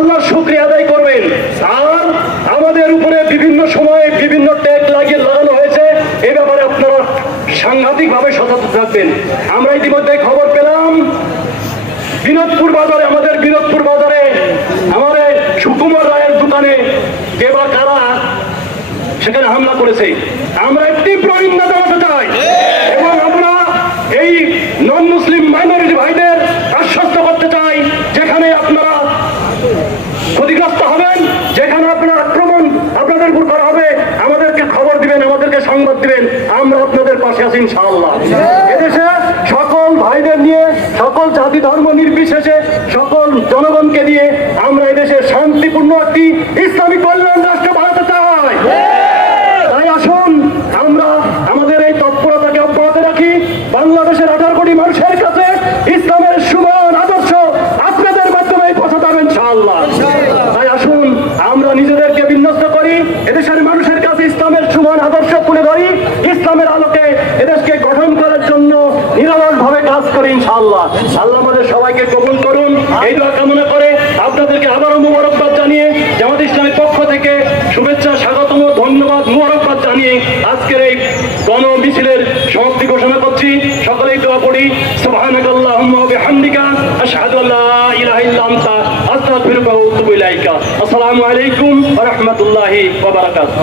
আল্লাহর শুকরিয়া আদায় করবেন। আর আমাদের উপরে বিভিন্ন সময়ে বিভিন্ন ট্যাগ লাগানো হয়েছে, এ ব্যাপারে আপনারা সাংঘাতিকভাবে সতর্ক থাকবেন। আমরা ইতিমধ্যে খবর পেলাম বিনোদপুর বাজারে, আমাদের বিনোদপুর বাজারে আমাদের সুকুমার রায়ের দোকানে কে বা কারা সেখানে হামলা করেছে। আমরা তীব্র নিন্দা জানাতে চাই এবং আমরা এই নন মুসলিম মাইনরিটি ভাইদের আশ্বস্ত করতে চাই, যেখানে আপনারা ক্ষতিগ্রস্ত হবেন, যেখানে আপনার আক্রমণ আপনাদের উপর করা হবে, আমাদেরকে খবর দিবেন, আমাদেরকে সংবাদ দিবেন, আমরা আপনাদের পাশে আছি ইনশাআল্লাহ। এদেশে সকল ভাইদের নিয়ে, সকল জাতি ধর্ম নির্বিশেষে সকল জনগণকে দিয়ে আমরা এদেশে শান্তিপূর্ণ একটি ইসলামী কল্যাণ রাষ্ট্র বানাতে চাই। তাই আসুন আমরা আমাদের এই তৎপরতাকে অব্যাহত রাখি। বাংলাদেশের 18 কোটি মানুষের কাছে ইসলামের সুমহান আদর্শ আপনাদের মাধ্যমে পৌঁছে যাবেন ইনশাআল্লাহ। তাই আসুন আমরা নিজেদেরকে বিন্যস্ত করি, এদেশের মানুষের কাছে ইসলামের সুমহান আদর্শ তুলে ধরি, ইসলামের আলোকে এদেশকে গঠন করার জন্য নিরলসভাবে কাজ করি ইনশাআল্লাহ। আল্লাহ আমাদের সবাইকে কবুল করুন, এই দোয়া কামনা করে আপনাদেরকে আবারও মুবারকবাদ জানিয়ে জামাত ইসলামের পক্ষ থেকে শুভেচ্ছা, স্বাগতম, ধন্যবাদ, মুবারকবাদ জানিয়ে আজকের এই গণ মিছিলের সমাপ্তি ঘোষণা করছি। সকলেই দোয়া করি। সুবহানাকাল্লাহুম্মা ওয়া বিহামদিকা আশহাদু আল্লা ইলাহা ইল্লা আনতা আস্তাগফিরুকা ওয়া আতুবু ইলাইকা। আসসালামু আলাইকুম ওয়া রাহমাতুল্লাহি ওয়া বারাকাতুহু।